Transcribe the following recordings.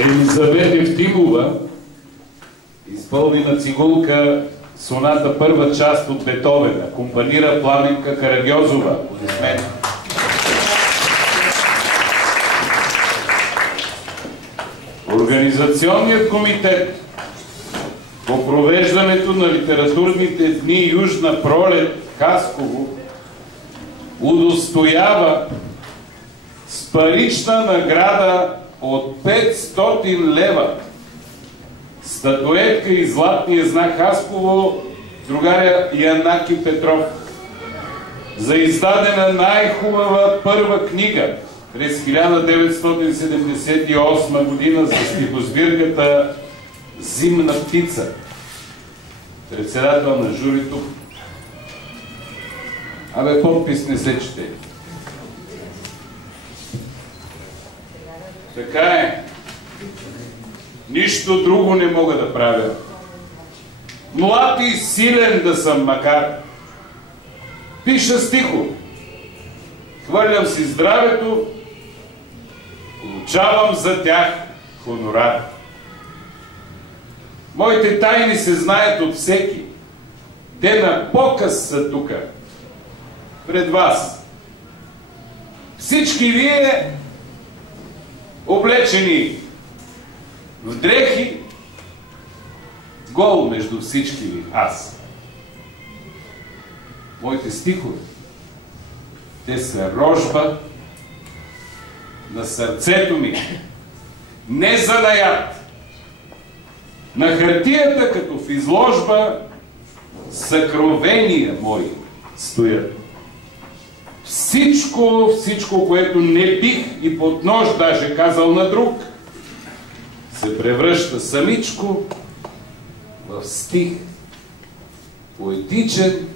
Елизавета Евтимова изпълни на цигулка соната първа част от Бетовен. Акомпанира Пламенка Карагьозова. Аплодисменти. Организационният комитет по провеждането на литературните дни Южна пролет Хасково удостоява с парична награда от 500 лева статуетка и златния знак Хасково другаря Янаки Петров за издадена най-хубава първа книга през 1978 година за стихосбирката Зимна птица. Председател на журито. Абе, подпис не се чете. Така е. Нищо друго не мога да правя. Млад и силен да съм макар. Пиша стихо. Хвърлям си здравето. Получавам за тях хонорар. Моите тайни се знаят от всеки. Те на показ са тука. Пред вас. Всички вие облечени в дрехи, гол между всички ви аз. Моите стихове, те са рожба на сърцето ми, не занаят. На хартията, като в изложба, съкровения мои стоят. Всичко, което не бих и под нож даже казал на друг, се превръща самичко в стих, поетичен,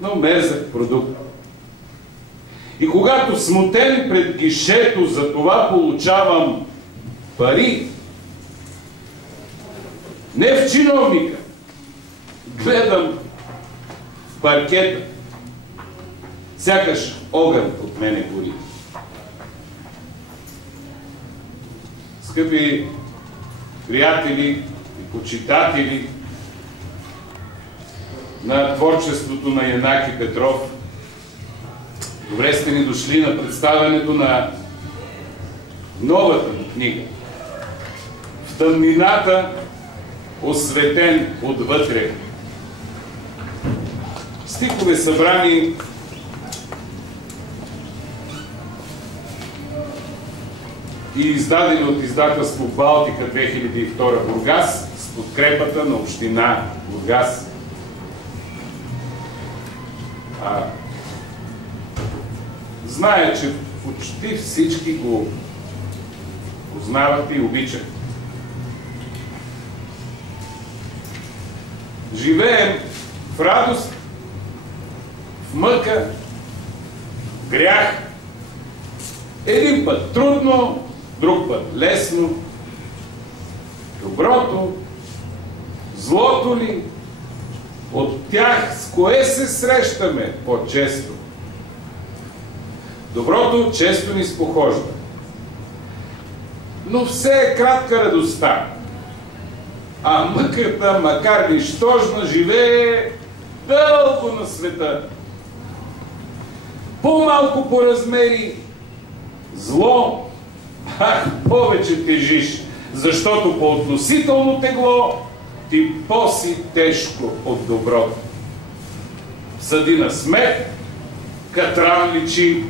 но мерзък продукт. И когато смутен пред гишето за това получавам пари, не в чиновника, гледам в паркета, сякаш огън от мене гори. Скъпи приятели и почитатели на творчеството на Янаки Петров, добре сте ни дошли на представянето на новата му книга. В тъмнината, осветен отвътре. Стихове събрани и издадени от издателство Балтика 2002 Бургас с подкрепата на община Бургас. Зная, че почти всички го познавате и обичат. Живеем в радост, в мъка, в грях. Един път трудно, друг път лесно. Доброто, злото ли, от тях с кое се срещаме по-често? Доброто често ни спохожда. Но все е кратка радостта. А мъката, макар нищожна, живее дълго на света. По-малко по размери зло, повече тежиш, защото по относително тегло ти по-си тежко от доброто. Съди на смет, катран личи,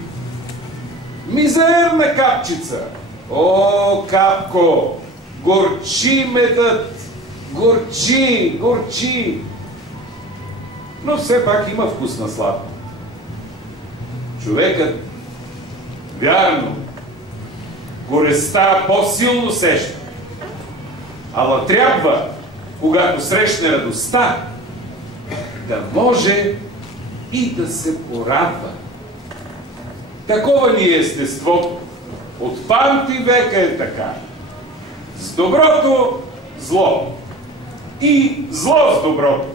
мизерна капчица. О, капко, горчи медът, горчи, горчи. Но все пак има вкус на сладко. Човекът, вярно, горестта по-силно сеща. Ала трябва, когато срещне радостта, да може и да се порадва. Такова ни е естеството. От памти века е така. С доброто зло. И зло с доброто.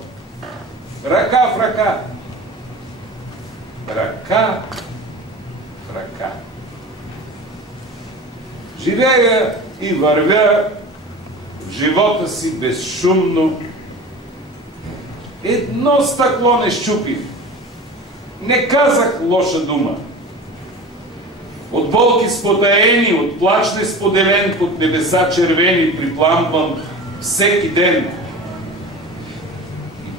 Ръка в ръка. Ръка в ръка. Живея и вървя в живота си безшумно. Едно стъкло не счупих. Не казах лоша дума. От болки спотаени, от плач несподелен, под небеса червени, припламвам всеки ден.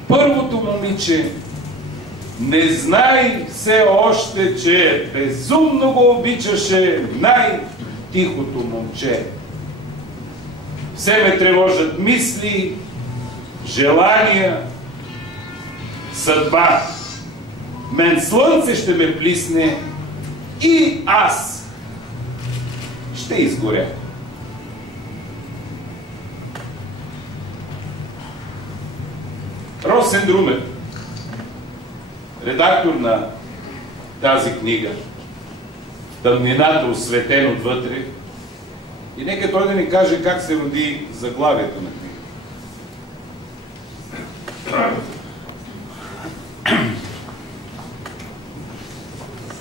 Първото момиче не знай все още, че безумно го обичаше най-тихото момче. Все ме тревожат мисли, желания, съдба. Мен слънце ще ме плисне и аз ще изгоря. Росен Друмев, редактор на тази книга, Тъмнината осветен отвътре, и нека той да ни каже как се роди заглавието на книгата.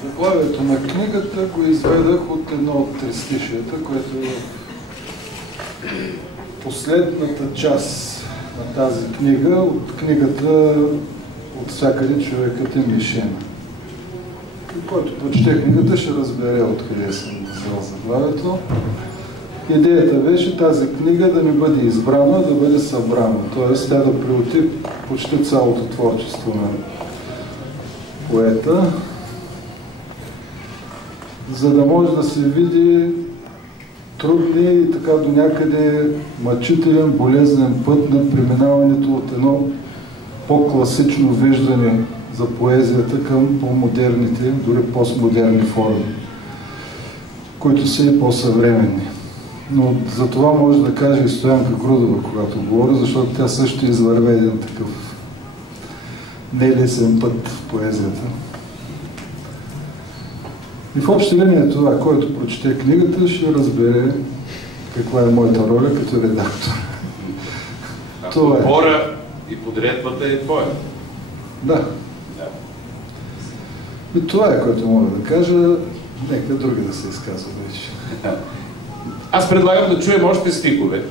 Заглавието на книгата го изведах от едно от трестишията, което е последната част на тази книга, от книгата "От всякъде човекът е мишена". Който прочете книгата, ще разбере откъде съм взел заглавието. Идеята беше тази книга да не бъде избрана, да бъде събрана, т.е. тя да приоти почти цялото творчество на поета, за да може да се види трудния и така до някъде мъчителен, болезнен път на преминаването от едно по-класично виждане за поезията към по-модерните, дори постмодерни форми, които са и по-съвременни. Но за това може да каже и Стоянка Грудова, когато говори, защото тя също извървя един такъв нелесен път в поезията. И в общи линия това, който прочете книгата, ще разбере каква е моята роля като редактор. Подбора и подредбата е твоя. Да. И това е, което мога да кажа. Нека други да се изказват вече. Аз предлагам да чуем още стихове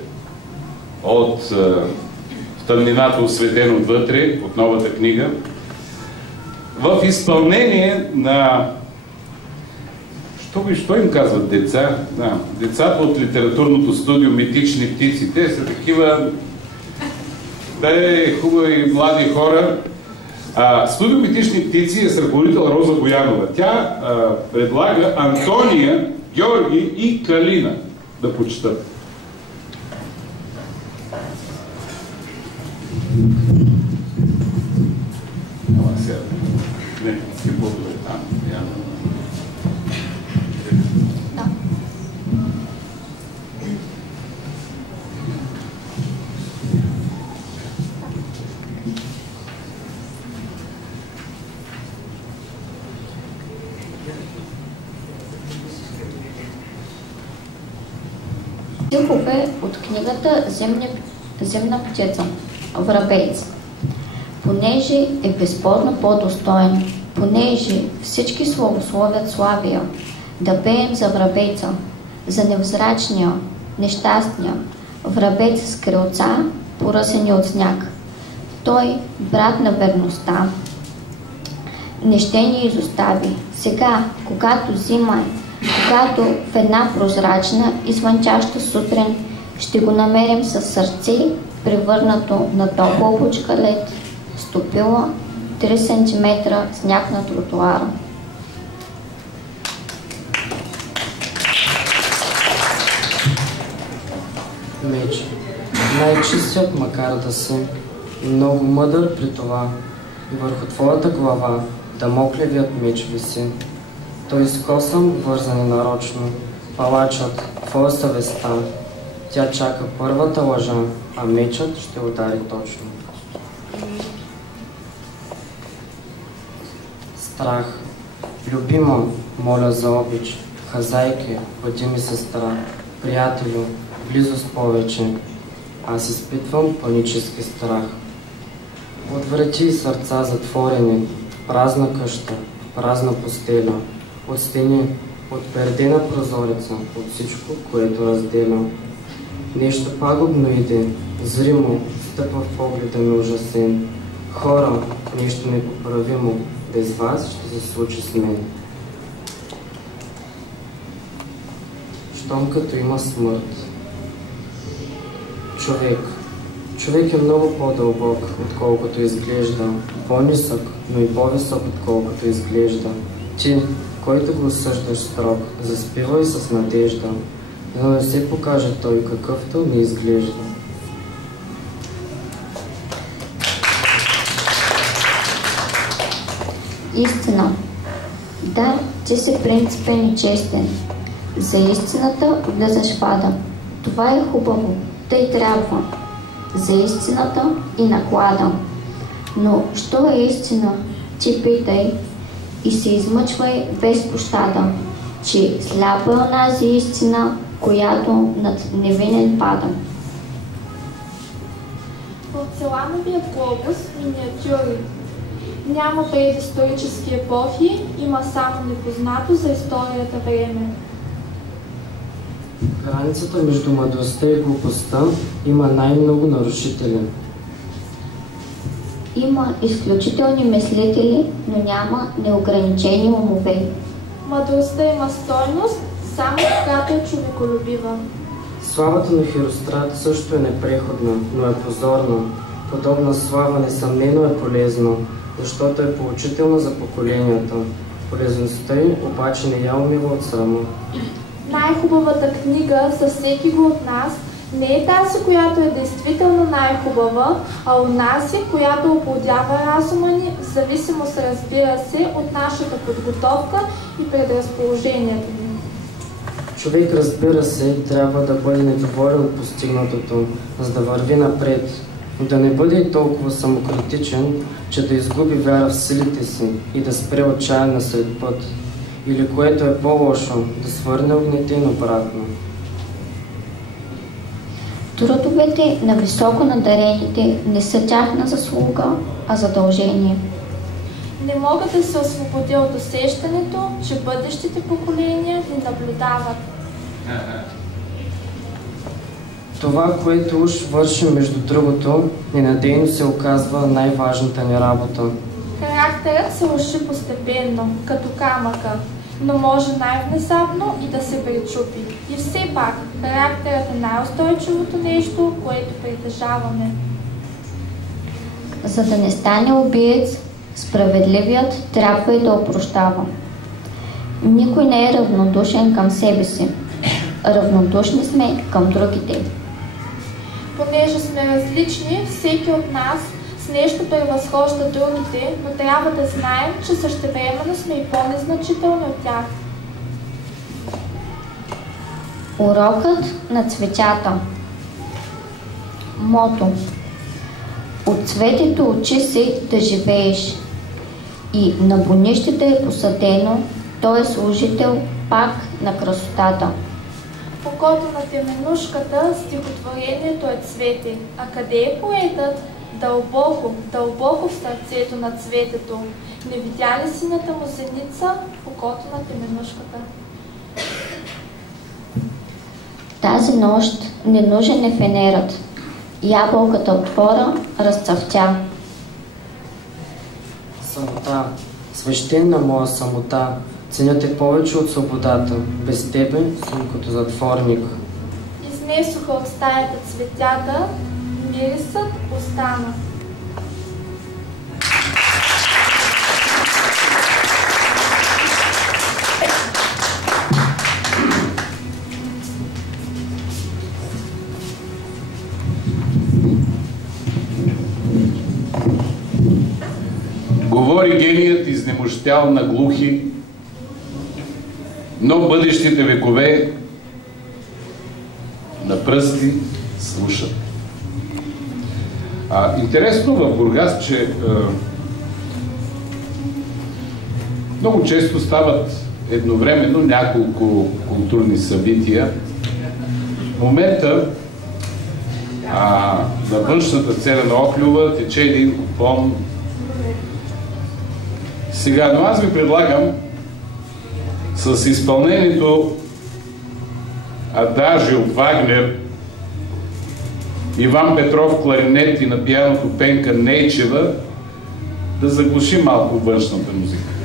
от Тъмнината осветен отвътре, от новата книга, в изпълнение на... Що им казват деца? Да, децата от литературното студио "Митични птици". Те са такива хубави млади хора. Студио "Митични птици" е с ръководител Роза Боянова. Тя предлага Антония, Георги и Калина да почитат. Стихове от книгата "Зимна птица", Врабеец. Понеже е безспорно по-достоен, понеже всички славословят Славия, да пеем за Врабеца, за невзрачния, нещастния, Врабец с крилца, поръсени от сняг. Той, брат на верността, не ще ни изостави. Сега, когато зима е, когато в една прозрачна и звънчаща сутрин ще го намерим със сърце, превърнато на топла обучка лед, стопила 3 см сняг на тротуара. Меч. Най-чистият, макар да си, и много мъдър при това, и върху твоята глава дамоклевият меч виси. Той изкосан, вързан и нарочно, палачът, твоя съвестта. Тя чака първата лъжа, а мечът ще удари точно. Страх. Любима, моля за обич, хазайки, бъди ми сестра, приятелю, близост повече. Аз изпитвам панически страх. От врати и сърца затворени, празна къща, празна постеля, от стени отпердена прозореца от всичко, което разделя. Нещо пагубно иде, зримо, стъпва в погледа ми ужасен. Хора, нещо непоправимо, без вас ще се случи с мен. Щом като има смърт. Човек е много по-дълбок, отколкото изглежда, по-нисък, но и по-висок, отколкото изглежда. Ти, който го осъждаш строг, заспивай с надежда, но не се покаже той какъвто не изглежда. Истина. Да, ти си принципен и честен. За истината влизаш в ада. Това е хубаво, тъй трябва. За истината и наклада. Но що е истина, ти питай и се измъчвай без пощада, че сляпа е онази истина, която над невинен пада. Порцелановият глобус миниатюри. Няма предисторически епохи, има само непознато за историята време. Границата между мъдростта и глупостта има най-много нарушители. Има изключителни мислители, но няма неограничени умове. Мъдростта има стойност, само когато е човеколюбива. Славата на Херострат също е непреходна, но е позорна. Подобна слава несъмнено е полезна, защото е поучителна за поколенията. Полезността й обаче не я умива от срама. Най-хубавата книга за всеки го от нас не е тази, която е действително най-хубава, а онази, която оплодява разума ни, в зависимост, разбира се, от нашата подготовка и предразположението ни. Човек, разбира се, трябва да бъде недоволен от постигнатото, за да върви напред, но да не бъде и толкова самокритичен, че да изгуби вяра в силите си и да спре отчаян след път, или което е по-лошо, да свърне огнетен обратно. Трудовете на високо надарените не са тяхна заслуга, а задължение. Не мога да се освободя от усещането, че бъдещите поколения ни наблюдават. Това, което уж вършим между другото, ненадейно се оказва най-важната ни работа. Характерът се руши постепенно, като камъка, но може най-внезапно и да се пречупи. И все пак, характерът е най-устойчивото нещо, което притежаваме. За да не стане убиец, справедливият трябва и да опрощава. Никой не е равнодушен към себе си. Равнодушни сме към другите. Понеже сме различни, всеки от нас с нещо превъзхожда другите, но трябва да знаем, че същевременно сме и по-незначителни от тях. Урокът на цветята. Мото. От цветето учи си да живееш. И на бунището е посадено, той е служител пак на красотата. В окото на теменушката стихотворението е цвете, а къде е поетът? Дълбоко, дълбоко в сърцето на цветето. Не видя ли синята му зеница в окото на теменушката? Тази нощ ненужен е фенерът. Ябълката от двора разцъфтя. Самота, свещена моя самота, ценя те повече от свободата. Без тебе съм като затворник. Изнесоха от стаята цветята, мирисът остана. Говори геният, изнемощял на глухи, но бъдещите векове на пръсти слушат. Интересно в Бургас, че много често стават едновременно няколко културни събития. В момента на външната сцена на Охлюва тече един купон. Сега, но аз ви предлагам с изпълнението Адажи от Вагнер, Иван Петров кларинет и на пианото Пенка Нейчева да заглуши малко външната музика.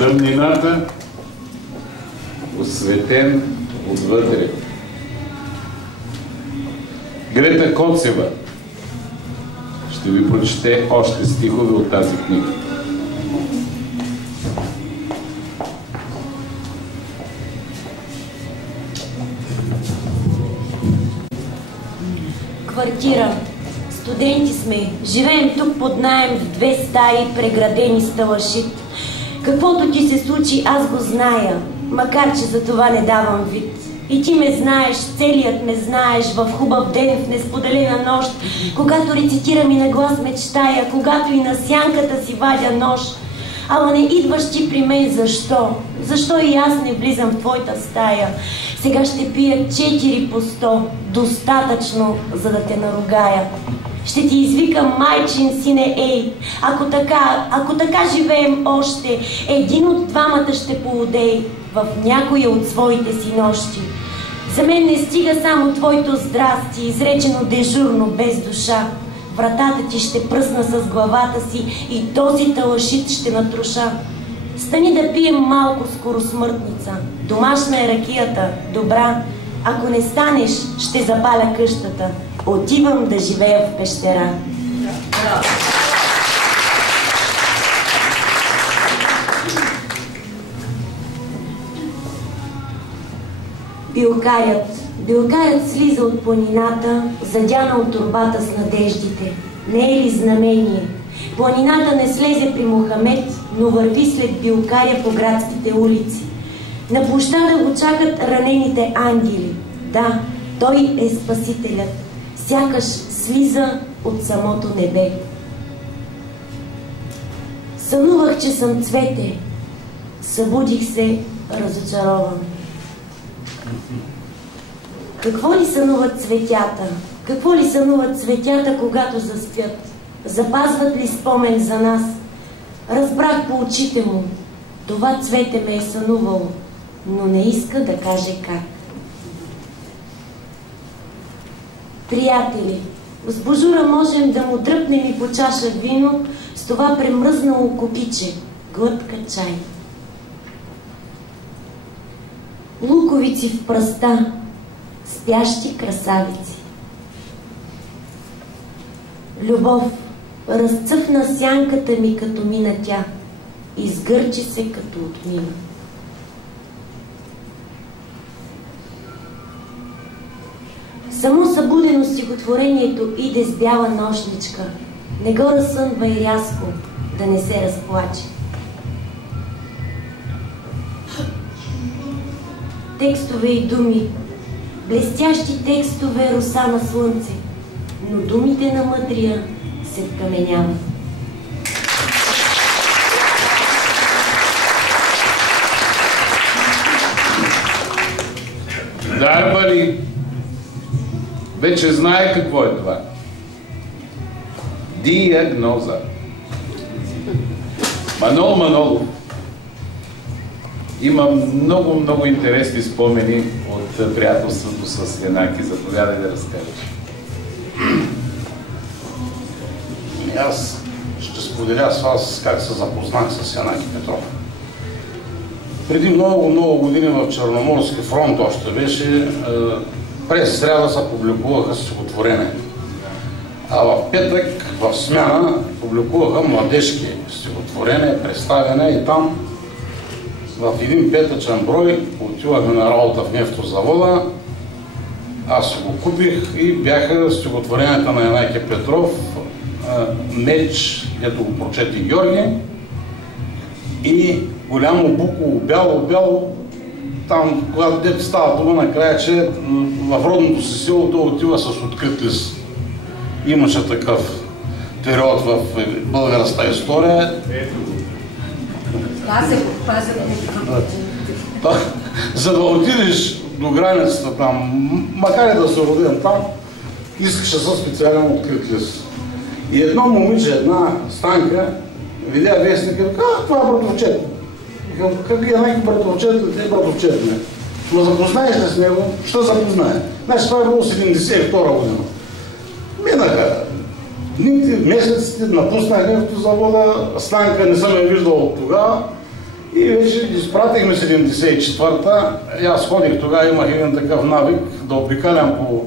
тъмнината, осветен отвътре. Грета Коцева ще ви прочете още стихове от тази книга. Квартира. Студенти сме. Живеем тук под наем в 2 стаи, преградени с талашит. Каквото ти се случи, аз го зная, макар че за това не давам вид. И ти ме знаеш, целият ме знаеш, в хубав ден, в несподелена нощ, когато рецитирам и на глас мечтая, когато и на сянката си вадя нож. Ама не идваш ти при мен, защо? Защо и аз не влизам в твоята стая? Сега ще пия 4 по 100, достатъчно, за да те наругая. Ще ти извикам майчин сине, ей, ако така живеем още, един от двамата ще поудей в някоя от своите си нощи. За мен не стига само твоето здрасти, изречено дежурно, без душа. Вратата ти ще пръсна с главата си и този талашит ще натруша. Стани да пием малко скоросмъртница. Домашна е ракията, добра. Ако не станеш, ще запаля къщата. Отивам да живея в пещера. Билкарят слиза от планината, задяна от торбата с надеждите. Не е ли знамение? Планината не слезе при Мохамед, но върви след билкаря по градските улици. На площада го чакат ранените ангели. Да, той е спасителят. Сякаш слиза от самото небе. Сънувах, че съм цвете. Събудих се разочарован. Какво ли сънуват цветята? Какво ли сънуват цветята, когато заспят? Запазват ли спомен за нас? Разбрах по очите му. Това цвете ме е сънувало, но не иска да каже как. Приятели, с божура можем да му дръпнем и по чаша вино с това премръзнало копиче, глътка чай. Луковици в пръста, спящи красавици. Любов, разцъфна сянката ми като мина тя, изгърчи се като отмина. Само събудено стихотворението иде с бяла нощничка. Не го разсънвай рязко, да не се разплаче. Текстове и думи, блестящи текстове, роса на слънце, но думите на мъдрия се вкаменяват. Дарбали вече знае какво е това. Диагноза. Манол Манолов има много интересни спомени от приятелството с Янаки. Заповядай да разкажеш. Аз ще споделя с вас как се запознах с Янаки Петров. Преди много години в Черноморски фронт още беше, през сряда се публикуваха стихотворения. А в петък, в смяна, публикуваха младежки стихотворения, представяния и там в един петъчен брой отивахме на работа в нефтозавода. Аз го купих и бяха стихотворенията на Янаки Петров, Меч, ето го прочети Георги, и Голямо Буково, бяло, там, когато дете става дума накрая, че в родното си село то отива с открит лист. Имаше такъв период в българската история. За да отидеш до границата там, макар и да се роден там, искаше със специален открит лист. И едно момиче, една Станка, видя вестника и каза: това е братовчет. Как Янаки братовчет, не е братовчет, не. Но запознаеш ли с него? Що запознае? Значи това е било 72 година. Минаха месеците, напуснаха нефтозавода, Станка не съм я виждал от тогава И вече изпратихме 74-та, и аз ходих тогава, имах един такъв навик да обикалям по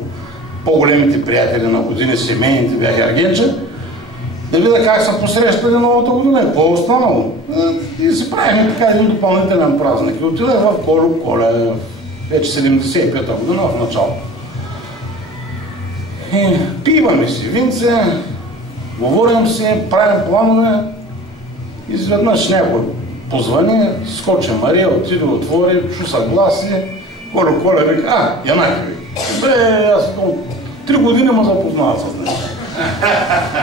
по-големите приятели на години, семейните бях ергенче, да видя как са посрещали новата година, какво е останало. И си правихме така един допълнителен празник. И отидах в Коле, вече 75-та година в началото. И пиваме си винце, говорим си, правим планове, изведнъж някой позвани, скочи Мария, отиде, отвори, чуса гласи, Коле вика, Янаки вика. Бе, аз 3 години ме запознават с него.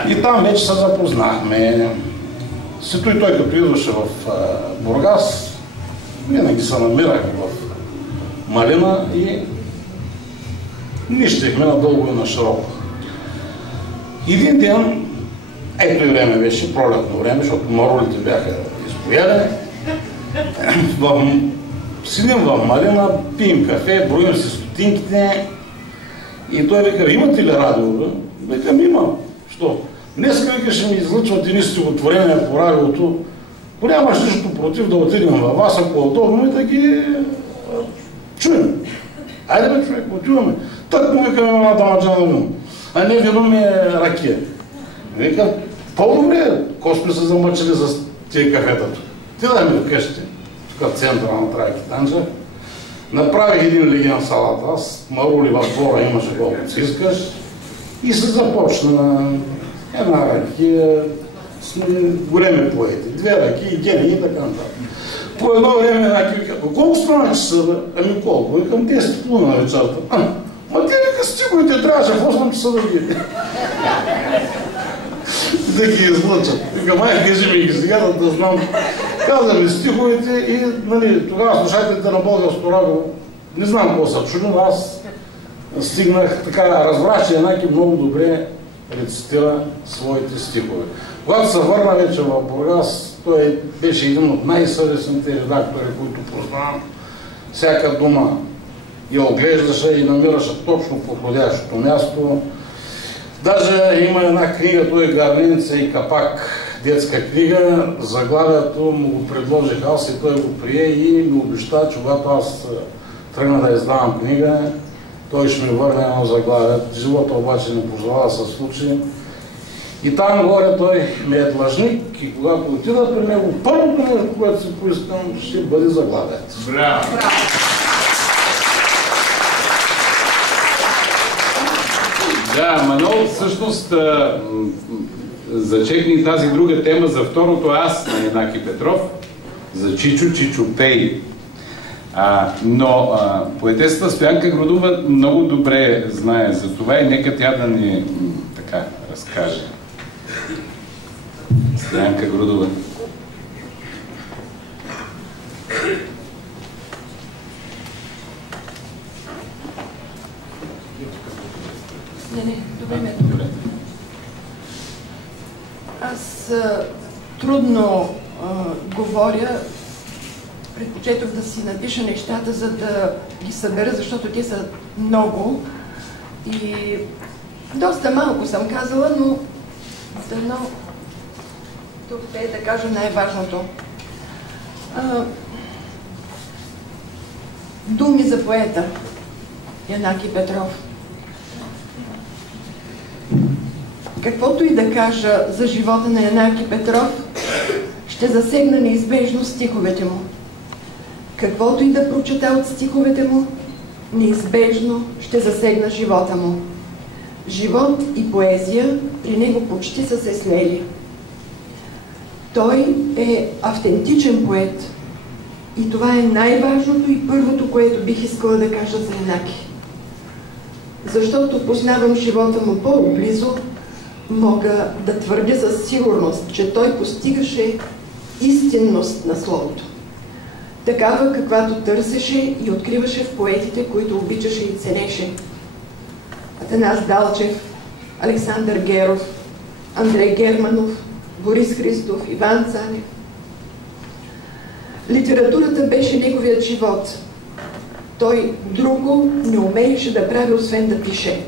И там вече се запознахме. Сето и той като идваше в Бургас, винаги се намирах в Малина и нищехме надълго и на широко. Един ден, ето и време беше, пролетно време, защото марулите бяха изпояли. Седим в Малина, пием кафе, броим си стотинките и той вика, имате ли радио? Викам, имам. Що? Днеска, вика, ще ми излъчват едни стихотворения по радиото. Ако нямаш нищо против да отидем във вас, ако е удобно и да ги чуем. Айде бе, човек, отиваме. Так му викаме една дамаджана вино. А не, вино ми е ракия. Викам, по-добре, ко сме се замъчили за тия кафета тук. Ти дай ми до къщи, тук в центъра на Трайкитанджа. Направих един леген салат. Аз марули в двора имаше колкото си искаш. И се започна една ракия с големи поети. 2 ракии, гени и така нататък. По едно време една вика, колко страна часа? Ами колко? Викам 10 половина на вечерта. Ма ти вика стиховете, трябваше в 8 часа да ги излъчат. Викам, кажи ми ги сега, да знам. Каза ми стиховете и тогава слушателите на българското радио, не знам какво са чули, но аз стигнах така, разбрах, че Янаки много добре рецитира своите стихове. Когато се върна вече в Бургас, той беше един от най-съвестните редактори, които познавам. Всяка дума я оглеждаше и намираше точно подходящото място. Даже има една книга, той Гарненца и капак, детска книга, заглавието му го предложих аз и той го прие и ми обеща, че когато аз тръгна да издавам книга, той ще ми върне едно заглавие. Живота обаче не пожелава да се случи. И там горе той ми е длъжник и когато отида при него, първото нещо, което си поискам, ще бъде заглавието. Браво! Да, Манол всъщност зачекни тази друга тема за второто аз на Янаки Петров, за Чичо Пей. Но поетесата Стоянка Градова много добре знае за това и нека тя да ни така разкаже. Стоянка Градова. Добре. Аз трудно говоря, предпочетох да си напиша нещата, за да ги събера, защото те са много и доста малко съм казала, но дано тук е да кажа най-важното. Думи за поета Янаки Петров. Каквото и да кажа за живота на Янаки Петров, ще засегна неизбежно стиховете му. Каквото и да прочета от стиховете му, неизбежно ще засегна живота му. Живот и поезия при него почти са се слели. Той е автентичен поет и това е най-важното и първото, което бих искала да кажа за Янаки. Защото познавам живота му по-близо, мога да твърдя със сигурност, че той постигаше истинност на словото. Такава, каквато търсеше и откриваше в поетите, които обичаше и ценеше. Атанас Далчев, Александър Геров, Андрей Германов, Борис Христов, Иван Цанев. Литературата беше неговият живот. Той друго не умееше да прави, освен да пише.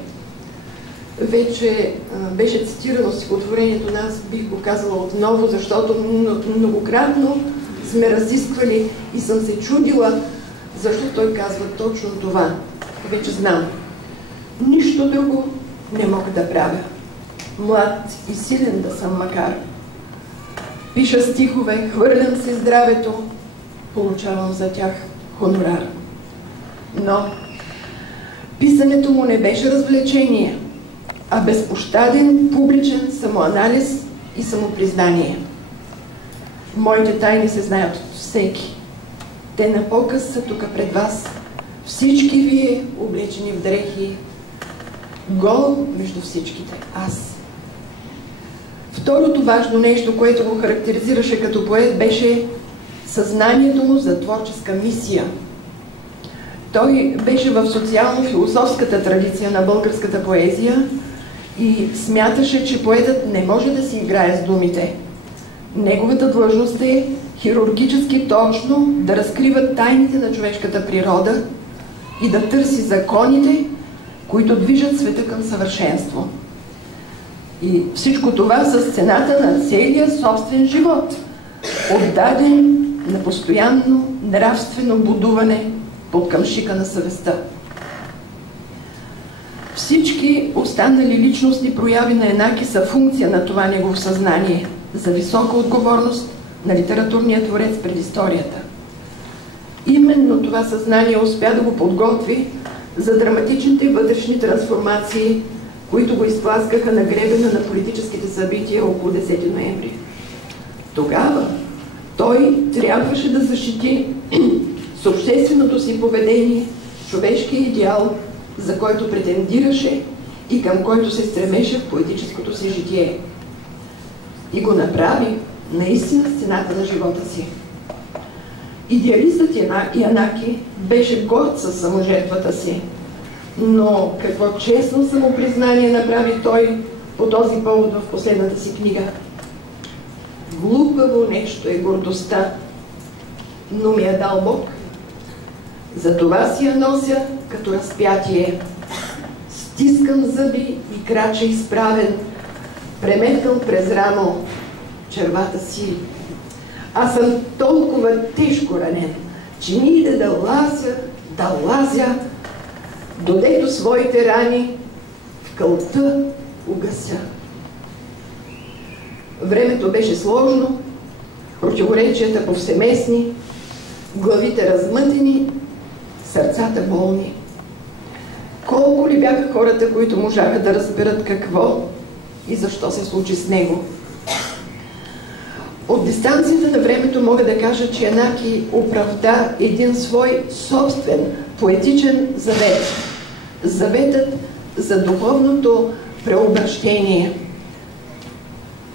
Вече беше цитирано стихотворението, аз бих го казала отново, защото многократно сме разисквали и съм се чудила защо той казва точно това. Вече знам. Нищо друго не мога да правя. Млад и силен да съм макар. Пиша стихове, хвърлям се здравето, получавам за тях хонорар. Но писането му не беше развлечение, а безпощаден публичен самоанализ и самопризнание. Моите тайни се знаят от всеки. Те на показ са тук пред вас. Всички вие, облечени в дрехи, гол между всичките аз. Второто важно нещо, което го характеризираше като поет, беше съзнанието му за творческа мисия. Той беше в социално-философската традиция на българската поезия и смяташе, че поетът не може да си играе с думите. Неговата длъжност е хирургически точно да разкрива тайните на човешката природа и да търси законите, които движат света към съвършенство. И всичко това с цената на целия собствен живот, отдаден на постоянно нравствено будуване под камшика на съвестта. Всички останали личностни прояви на Янаки са функция на това негово съзнание за висока отговорност на литературния творец пред историята. Именно това съзнание успя да го подготви за драматичните вътрешни трансформации, които го изтласкаха на гребена на политическите събития около 10 ноември. Тогава той трябваше да защити с общественото си поведение човешкия идеал, за който претендираше и към който се стремеше в поетическото си житие. И го направи наистина с цената на живота си. Идеалистът Янаки беше горд със саможертвата си, но какво честно самопризнание направи той по този повод в последната си книга. Глупаво нещо е гордостта, но ми я дал Бог. Затова си я нося като разпятие. Стискам зъби и крача изправен, преметкам през рамо червата си. Аз съм толкова тежко ранен, че ни иде да лазя, додето своите рани в кълта угася. Времето беше сложно, противоречията повсеместни, главите размътени, сърцата болни. Колко ли бяха хората, които можаха да разберат какво и защо се случи с него? От дистанцията на времето мога да кажа, че Янаки оправда един свой собствен поетичен завет. Заветът за духовното преобращение.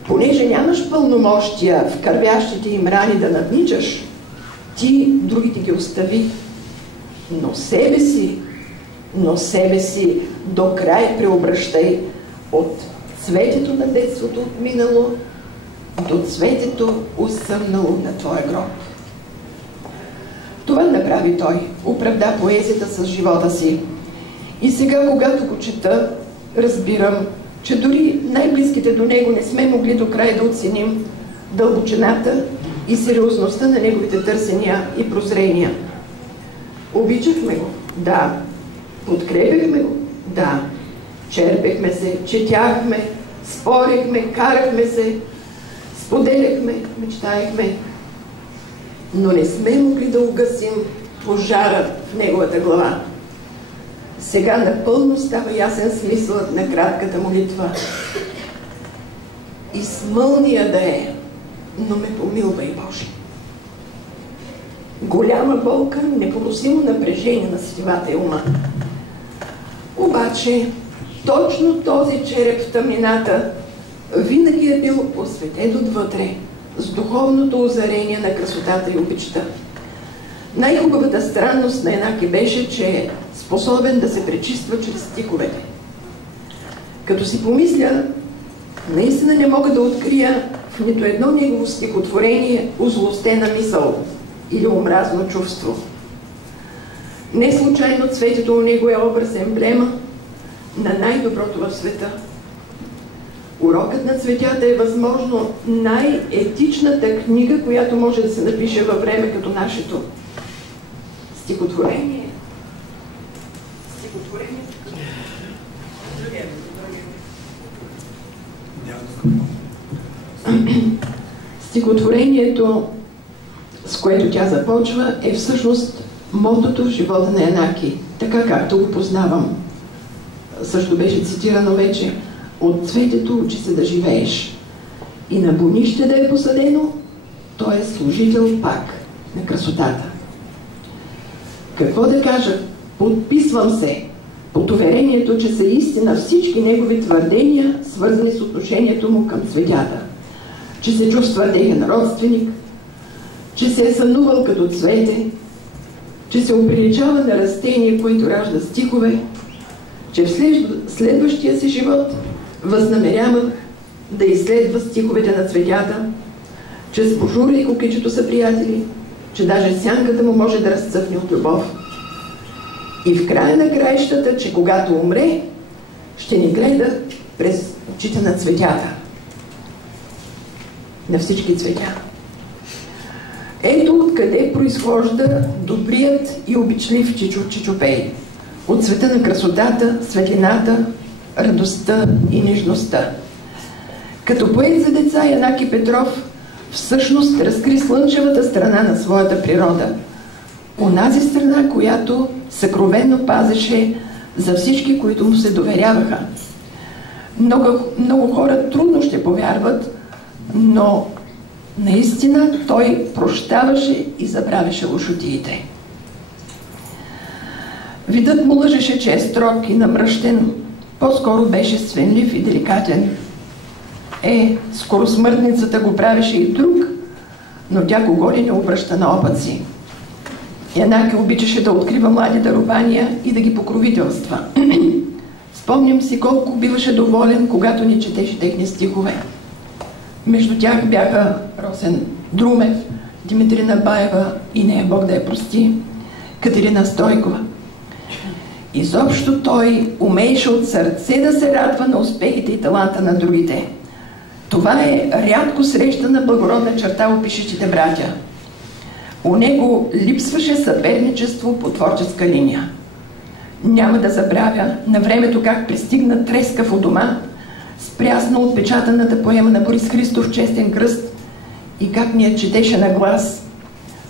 Понеже нямаш пълномощия в кървящите им рани да надничаш, ти другите ги остави. Но себе си до край преобръщай от цветето на детството минало до цветето усъмнало на твоя гроб. Това направи той, оправда поезията с живота си. И сега, когато го чета, разбирам, че дори най-близките до него не сме могли до край да оценим дълбочината и сериозността на неговите търсения и прозрения. Обичахме го, да. Подкрепяхме го, да. Черпехме се, четяхме, спорехме, карахме се, споделяхме, мечтаехме, но не сме могли да угасим пожара в неговата глава. Сега напълно става ясен смисълът на кратката молитва. Измълния да е, но ме помилвай, Боже. Голяма болка, непоносимо напрежение на сетивата и ума. Обаче, точно този череп в тъмнината винаги е бил осветен отвътре с духовното озарение на красотата и обичта. Най-хубавата странност на Янаки беше, че е способен да се пречиства чрез стиховете. Като си помисля, наистина не мога да открия в нито едно негово стихотворение озлостена мисъл или омразно чувство. Не случайно цветето у него е образ емблема на най-доброто в света. Урокът на цветята е възможно най-етичната книга, която може да се напише във време като нашето. Стихотворение. Стихотворението, с което тя започва, е всъщност мотото в живота на Янаки, така както го познавам. Също беше цитирано вече: от цветето учи се да живееш. И на бонище да е посадено, той е служител пак на красотата. Какво да кажа? Подписвам се под уверението, че са истина всички негови твърдения, свързани с отношението му към цветята. Че се чувства техен родственик, че се е сънувал като цвете, че се оприличава на растение, което ражда стихове, че в следващия си живот възнамерява да изследва стиховете на цветята, че с Божура и Кукичето са приятели, че даже сянката му може да разцъфне от любов. И в края на краищата, че когато умре, ще ни гледа през очите на цветята. На всички цветя. Ето откъде произхожда добрият и обичлив Чичо Чичопей. От света на красотата, светлината, радостта и нежността. Като поет за деца, Янаки Петров всъщност разкри слънчевата страна на своята природа. Онази страна, която съкровенно пазеше за всички, които му се доверяваха. Много хора трудно ще повярват, но наистина той прощаваше и забравяше лошотиите. Видът му лъжеше, че е строг и намръщен, по-скоро беше свенлив и деликатен. Скоро смъртницата го правеше и друг, но тя кого ли не обръща на опът си. Янаки обичаше да открива млади дарования и да ги покровителства. Спомням си колко биваше доволен, когато ни четеше техни стихове. Между тях бяха Росен Друмев, Димитрина Баева и нея Бог да я прости, Катерина Стойкова. Изобщо той умееше от сърце да се радва на успехите и таланта на другите. Това е рядко срещана благородна черта у пишещите братя. У него липсваше съперничество по творческа линия. Няма да забравя на времето как пристигна трескав у дома с прясно отпечатаната поема на Борис Христов «Честен кръст» и как ни я четеше на глас,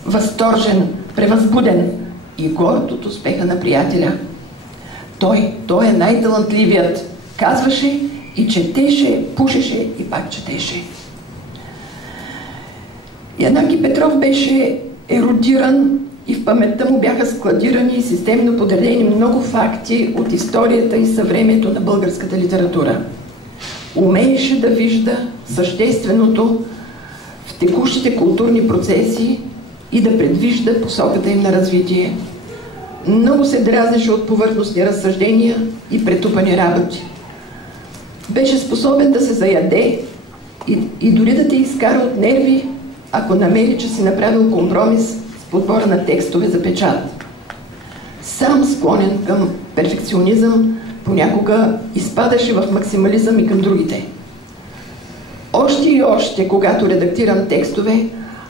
възторжен, превъзбуден и горд от успеха на приятеля. Той е най-талантливият, казваше и четеше, пушеше и пак четеше. Янаки Петров беше ерудиран и в паметта му бяха складирани и системно подредени много факти от историята и съвремието на българската литература. Умееше да вижда същественото в текущите културни процеси и да предвижда посоката им на развитие. Много се дразнеше от повърхностни разсъждения и претупани работи. Беше способен да се заяде и дори да те изкара от нерви, ако намери, че си направил компромис с подбора на текстове за печат. Сам склонен към перфекционизъм, понякога изпадаше в максимализъм и към другите. Още и още, когато редактирам текстове,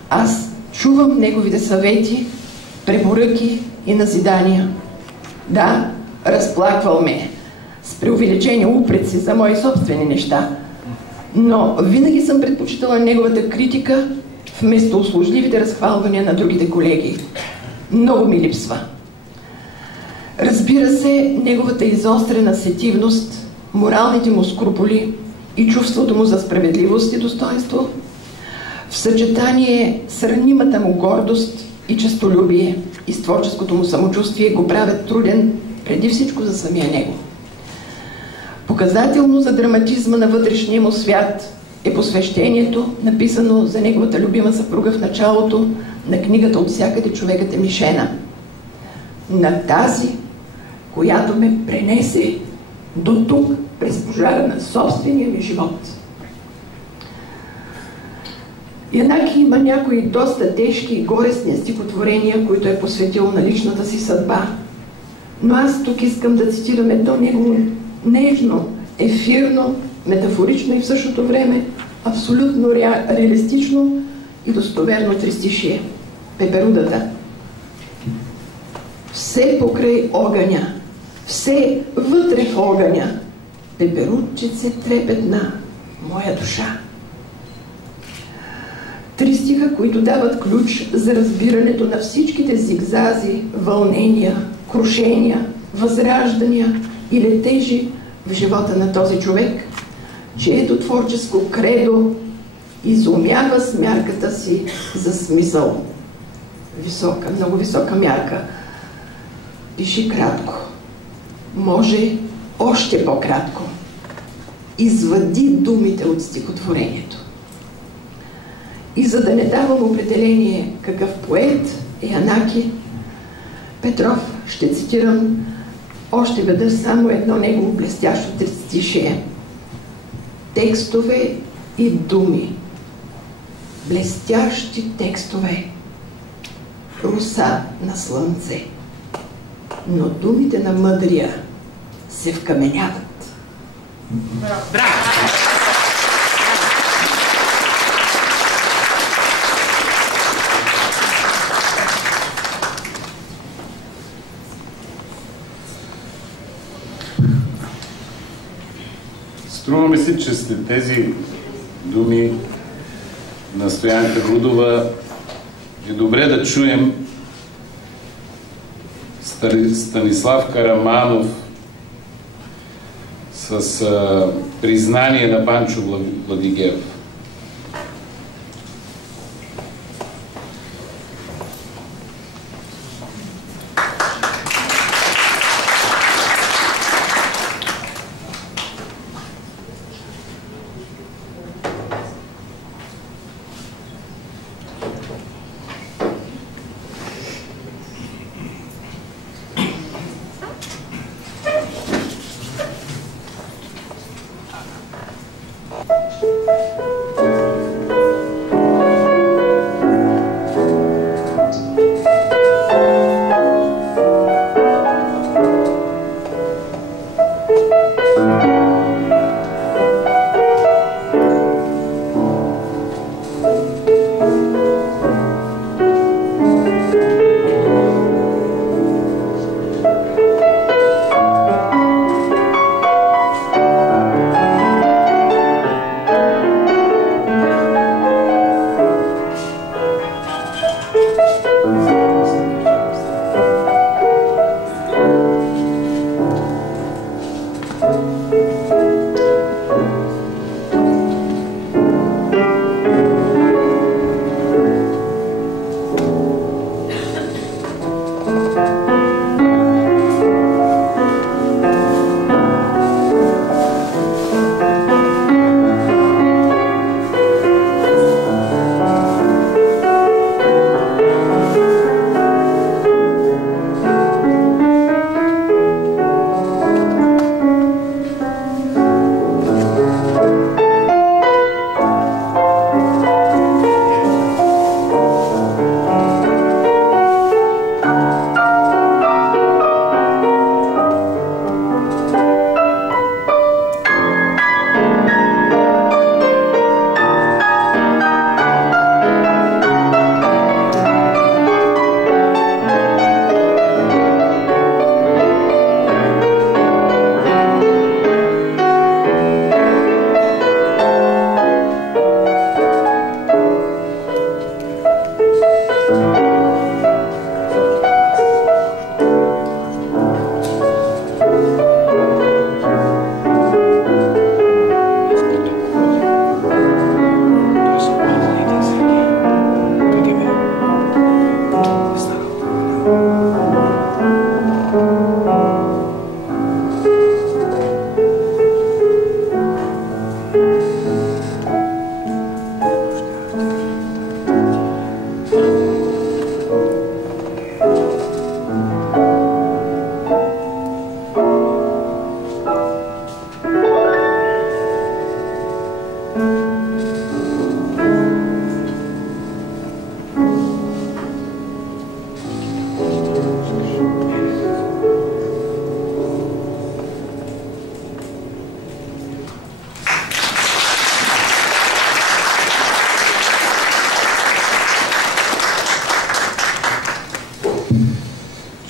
аз чувам неговите съвети, препоръки и назидания. Да, разплаквал ме с преувеличени упреци за мои собствени неща, но винаги съм предпочитала неговата критика вместо услужливите разхвалвания на другите колеги. Много ми липсва. Разбира се, неговата изострена сетивност, моралните му скруполи и чувството му за справедливост и достоинство, в съчетание с ранимата му гордост и честолюбие и с творческото му самочувствие го правят труден преди всичко за самия него. Показателно за драматизма на вътрешния му свят е посвещението, написано за неговата любима съпруга в началото на книгата «От всякъде човекът е мишена». На тази, която ме пренесе до тук през пожара на собствения ми живот. Янаки има някои доста тежки и горестни стихотворения, които е посветил на личната си съдба. Но аз тук искам да цитирам едно негово нежно, ефирно, метафорично и в същото време абсолютно реалистично и достоверно тристишие. Пеперудата. Все покрай огъня, все вътре в огъня, пеперудчице трепетна, моя душа. 3 стиха, които дават ключ за разбирането на всичките зигзази, вълнения, крушения, възраждания и летежи в живота на този човек, чието творческо кредо изумява с мярката си за смисъл. Висока, много висока мярка. Пиши кратко. Може още по-кратко. Извади думите от стихотворението. И за да не давам определение какъв поет е Янаки Петров, ще цитирам още веднъж само едно негово блестящо тристишие. Текстове и думи. Блестящи текстове. Руса на слънце. Но думите на мъдрия се вкаменяват. Браво! Струва ми се, че след тези думи на Стоянка Рудова е добре да чуем Станислав Караманов с признание на Панчо Владигеров.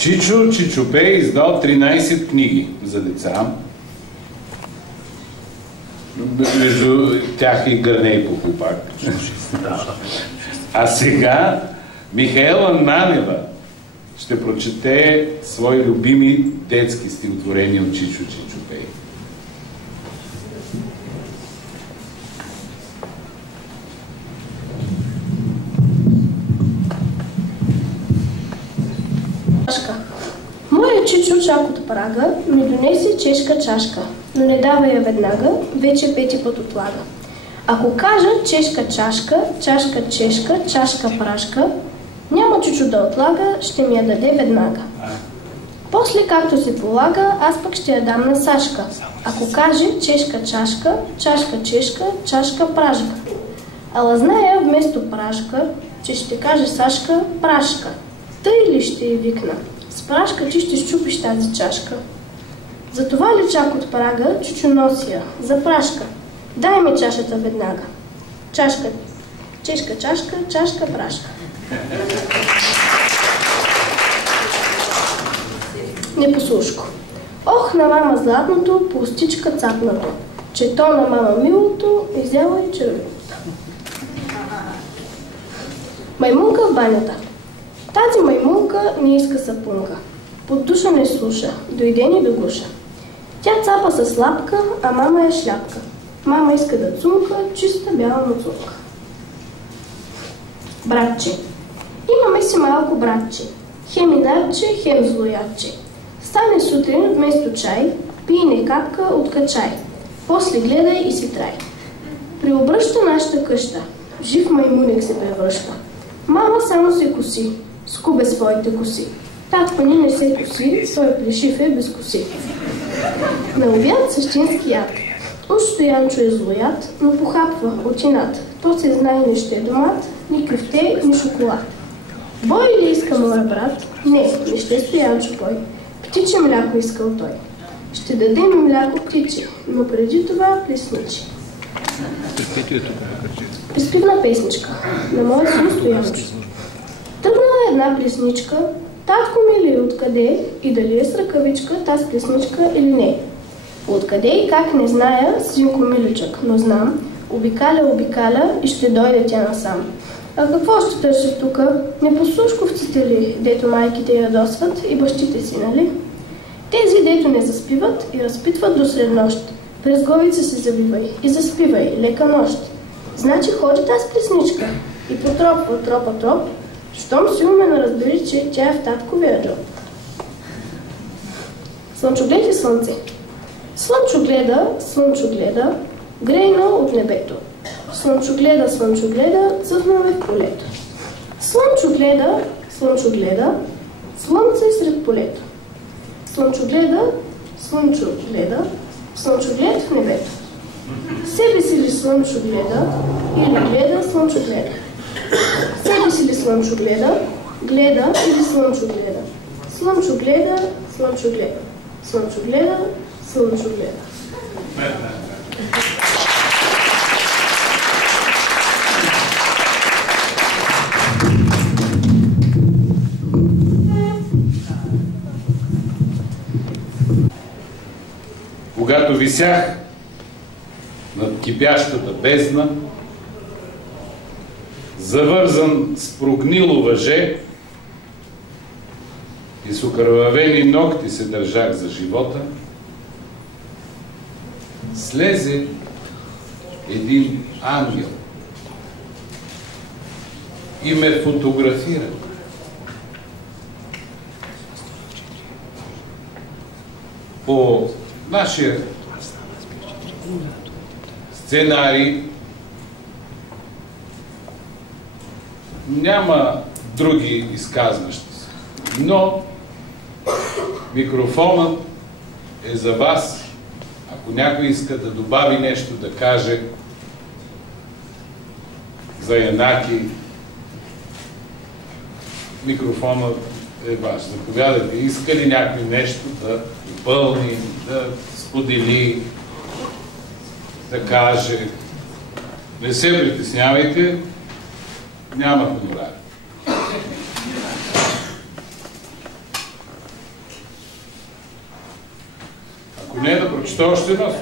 Чичо Чичопей е издал 13 книги за деца. Между тях и Гърней Похлупак. А сега Михаела Нанева ще прочете свои любими детски стихотворения от Чичо Чичопей. Моя Чичо чак от прага ми донесе чешка чашка, но не дава я веднага, вече 5 път отлага. Ако кажа чешка чашка, чашка чешка, чашка прашка, няма Чичо да отлага, ще ми я даде веднага. После, както се полага, аз пък ще я дам на Сашка. Ако каже чешка чашка, чашка чешка, чашка пражка. Ала зная вместо прашка, че ще каже Сашка прашка. Тъй ли ще й викна? С прашка ти ще щупиш тази чашка. Затова ли чак от прага Чичо носи я за прашка? Дай ми чашата веднага. Чашка, чешка чашка, чашка прашка. Непослушко. Ох, на мама златното, пустичка цапнато, че то на мама милото изяла и червеното. Маймунка в банята. Тази маймунка не иска сапунка. Под душа не слуша, дойде ни до гуша. Тя цапа с лапка, а мама е шляпка. Мама иска да цунка, чиста бяла муцунка. Братче. Имаме си малко братче. Хем инатче, хем злоядче. Стане сутрин вместо чай, пие не капка от качай. После гледай и си трай. Преобръща нашата къща. Жив маймуник се превръща. Мама само се коси, скубе своите коси. Татко ни не се коси, той плешив е без коси. На обяд същински яд. Уж Стоянчо е злояд, но похапва от инат. То се знае не ще е домат, ни кюфте, ни шоколад. Бой ли иска моя брат? Не, не ще Стоянчо бой. Птиче мляко искал той. Ще дадем мляко птиче, но преди това плесничи. Приспивна песничка на моя син Стоянчо. Тръгнала една плесничка, татко ми ли откъде и дали е с ръкавичка таз плесничка или не. Откъде и как не зная, синко миличък, но знам, обикаля и ще дойде тя насам. А какво ще търсиш тука? Непослушковците ли, дето майките ядосват и бащите си, нали? Тези, дето не заспиват и разпитват до среднощ. През главица се завивай и заспивай, лека нощ. Значи ходи тази плесничка и потропва, троп. Щом си умен разбери, че тя е в татковия джоб. Слънчоглед и слънце. Слънчо гледа, грейна от небето. Слънчо гледа, цъфнаме в полето. Слънчо гледа, слънце сред полето. Слънчо глед в небето. Себе си ли слънчо гледа или гледа слънчо гледа? Себе си ли слънчо гледа или слънчо гледа? Слънчо гледа. Когато висях над кипящата бездна, завързан с прогнило въже и с окървавени ногти се държах за живота, слезе един ангел и ме фотографира. По нашия сценарий няма други изказващи се, но микрофонът е за вас. Ако някой иска да добави нещо, да каже за Янаки, микрофонът е ваш. Заповядайте. Иска ли някой нещо да допълни, да сподели, да каже? Не се притеснявайте, няма хонорар. Ако не, да прочета още едно.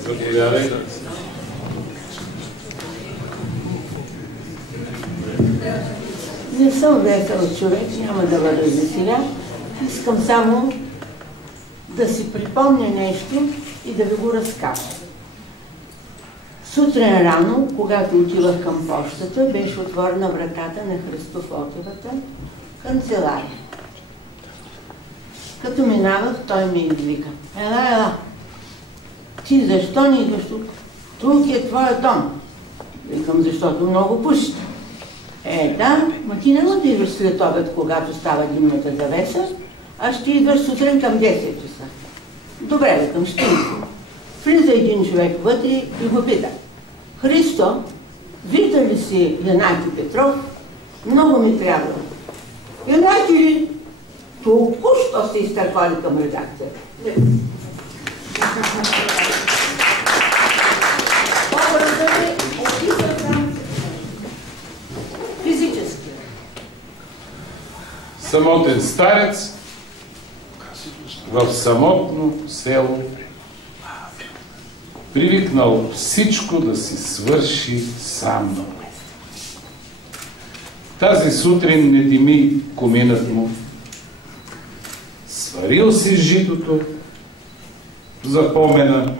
Заповядай. Не съм весел човек, няма да бъда за сега. Искам само да си припомня нещо и да ви го разкажа. Сутрин рано, когато отивах към пощата, беше отворена вратата на Христофотевата канцелария. Като минавах, той ме извика. Ела. Ти защо не идваш тук? Тук е твоя дом. Викам, защото много пуши. Да, ма ти няма да идваш след обед, когато става димната завеса, а ще идваш сутрин към 10 часа. Добре, викам, ще идвам. Влиза един човек вътре и го пита. Христо, вижда ли си Янаки Петров? Много ми трябва. Янаки ли? Току-що сте изтърпали към редакцията. Образът е описан физически. Самотен старец в самотно село, привикнал всичко да си свърши сам. Тази сутрин не дими коминът му. Сварил си житото за помена,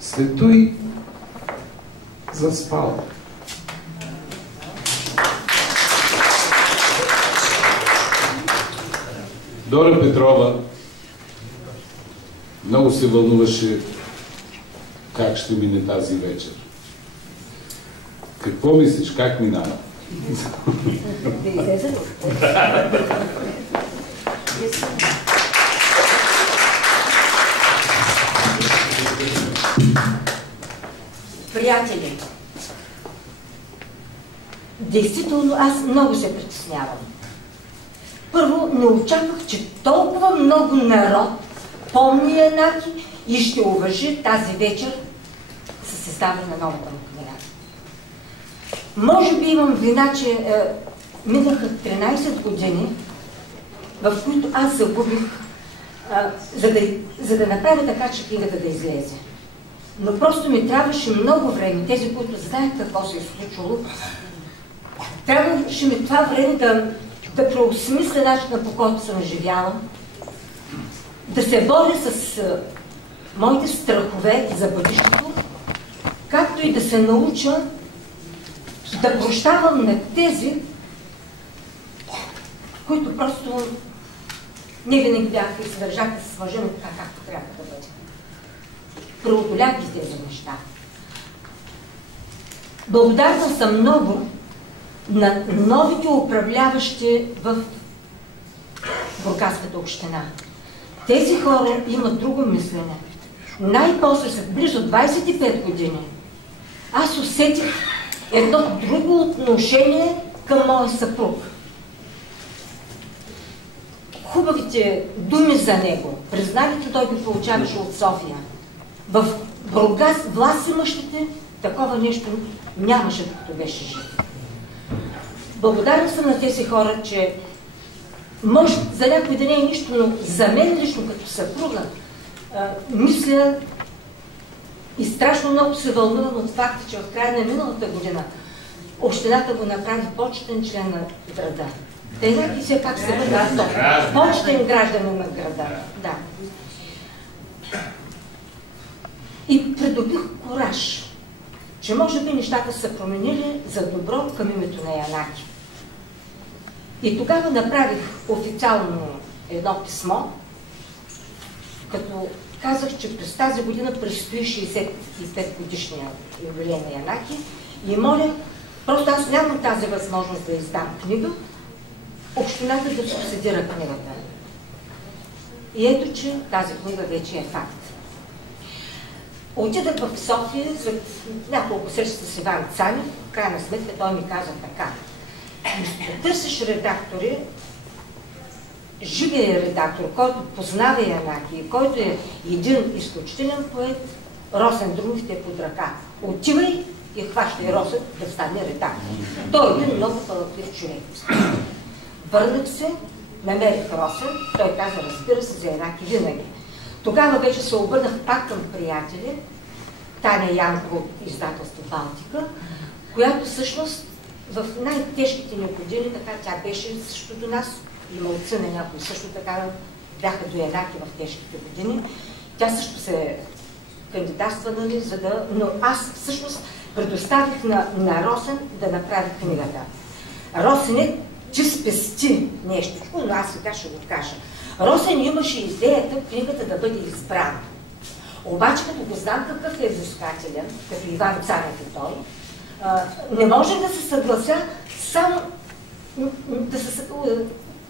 след той заспал. Дора Петрова много се вълнуваше как ще мине тази вечер. Какво мислиш, как минава? Приятели, действително аз много се притеснявам. Първо, не очаквах, че толкова много народ помни Янаки и ще уважи тази вечер със съставяне на новата му книга. Може би имам вина, че минаха 13 години, в които аз загубих, за да направя така, че книгата да излезе. Но просто ми трябваше много време. Тези, които знаят какво се е случило, трябваше ми това време да преосмисля начина, по който съм живяла, да се боря с моите страхове за бъдещето, както и да се науча да прощавам на тези, които просто не винаги бяха и се държаха с мъжа така, както трябва да бъде. Преодолях ги тези неща. Благодарна съм много на новите управляващи в Бургаската община. Тези хора имат друго мислене. Най-после след близо 25 години аз усетих едно друго отношение към моя съпруг. Хубавите думи за него, признаките той ги получаваше от София. В Бургас властимащите такова нещо нямаше, като беше жив. Благодарна съм на тези хора, че може за някой да не е нищо, но за мен лично като съпруга мисля и страшно много се вълнувам от факта, че в края на миналата година общината го направи почетен член на града. Те знаки все пак се бъде почетен гражданин на града. Да. И придобих кураж, че може би нещата са променили за добро към името на Янаки. И тогава направих официално едно писмо, като казах, че през тази година предстои 65 годишния юбилей на Янаки и моля, просто аз нямам тази възможност да издам книга, общината да субсидира книгата. И ето, че тази книга вече е факт. Отидах в София след няколко срещи с Иван Цанев, в крайна сметка той ми каза така. Търсиш редактори, живия редактор, който познава Янаки, който е един изключителен поет, Росен Друмов те е под ръка. Отивай и хващай Росен да стане редактор. Той е един много талантлив човек. Върнах се, намерих Росен, той каза, разбира се, за еднакви винаги. Тогава вече се обърнах пак към приятели, Таня Янкова от издателство Балтика, която всъщност в най-тежките ни години, така тя беше също до нас, и малци на някои също така бяха доеднаки в тежките години. Тя също се кандидатства, нали, но аз всъщност предоставих на Росен да направи книгата. Росен че спести нещичко, но аз сега ще го кажа. Росен имаше идеята книгата да бъде избрана. Обаче, като го знам какъв е взискателен, като Иван Царев и той, не може да се съглася само да се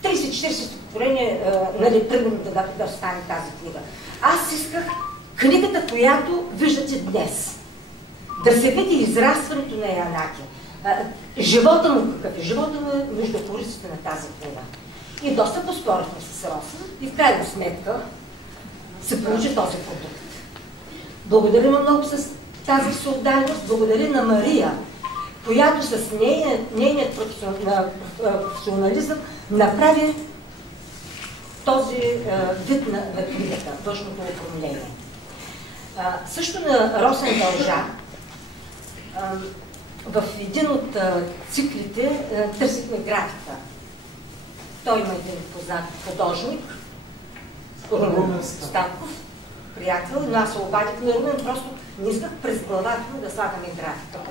30-40 стихотворения, нали, тръгвам да стане тази книга. Аз исках книгата, която виждате днес. Да се види израстването на Янаки. Живота му какъв е? Живота му е между кориците на тази книга. И доста поспорихме с Росен и в крайна сметка се получи този продукт. Благодаря много с тази солидарност, благодаря на Мария, която с нейният професионализъм направи този вид на книгата, външното оформление. Също на Росен дължа, в един от циклите търсихме графика. Той има един познат художник, Румен Станков, приятел, но аз се обадих на Румен, просто не исках през главата му да слагаме графиката.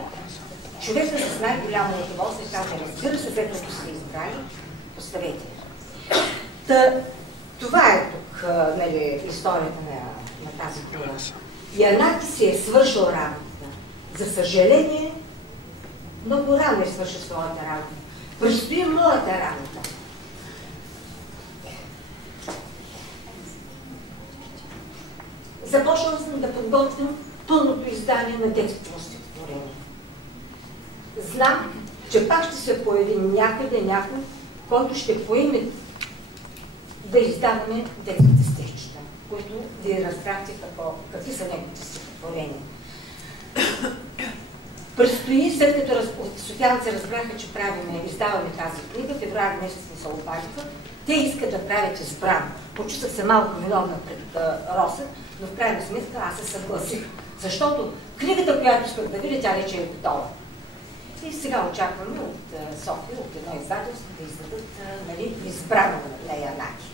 Човекът с най-голямо удоволствие каза, разбира се, след като сте избрали, поставете. Това е тук, нали, историята на тази книга. Янаки си е свършил работата. За съжаление, много рано е свършил своята работа. Предстои моята работа. Започнала съм да подготвям пълното издание на детското стихотворение. Знам, че пак ще се появи някъде някой, който ще поеме да издаваме детските стихчета, които вие разбрахте какви са неговите стихотворения. Предстои, след като от социалните разбраха, че издаваме тази книга, февруари месец не се обадиха, те искат да правят избрано. Почувствах се малко виновна пред Росен, но в крайна сметка аз се съгласих. Защото книгата, която исках да видя, тя вече е готова. И сега очакваме от София, от едно издателство, да издадат, нали, избрано на Янаки.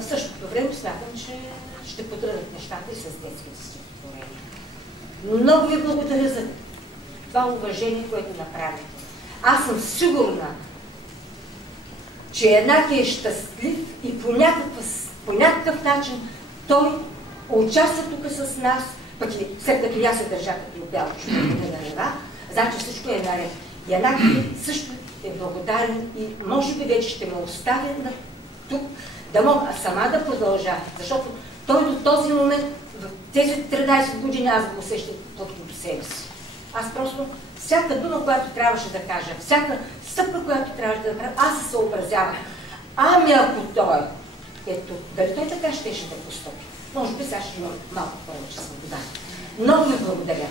В същото време смятам, че ще подредят нещата и с детските стихотворения. Много ви благодаря за това уважение, което направите. Аз съм сигурна, че Янаки е щастлив и по някакъв начин той участва тук с нас, пък и след като я се държа като бял човек на нева, значи всичко е наред. Янаки също е благодарен и може би вече ще ме оставя тук, да мога сама да продължа, защото той до този момент, в тези 13 години аз го усещам точно до себе си. Аз просто всяка дума, която трябваше да кажа, всяка стъпка, която трябваше да направя, аз се съобразявам. Ами ако той ето, дали той така щеше да постъпи? Може би сега ще има малко повече свобода. Много ви благодаря.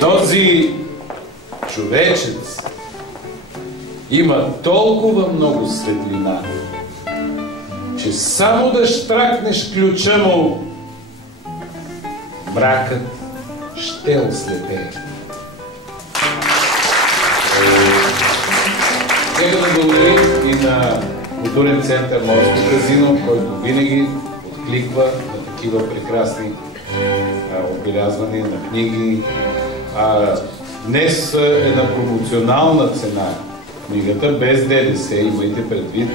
Този човечец има толкова много светлина, че само да щракнеш ключа му, мракът ще ослепее. Нека да благодарим и на Културен център Морско казино, който винаги откликва на такива прекрасни отбелязвания на книги. Днес е на промоционална цена книгата, без ДДС, имайте предвид.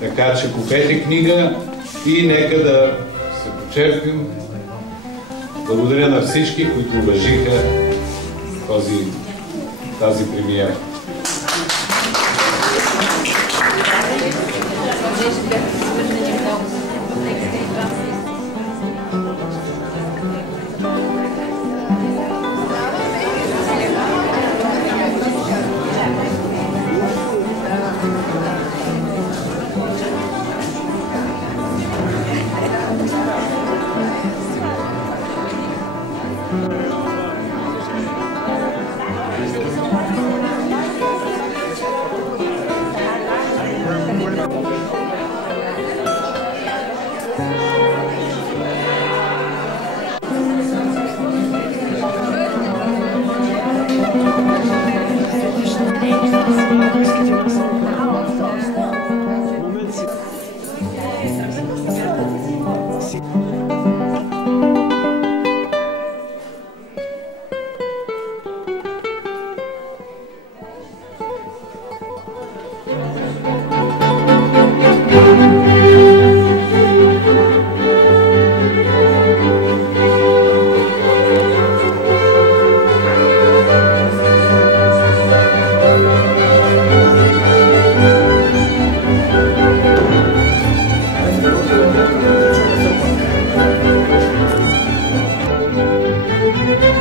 Така че купете книга и нека да се почерпим. Благодаря на всички, които уважиха тази премиера. Thank you.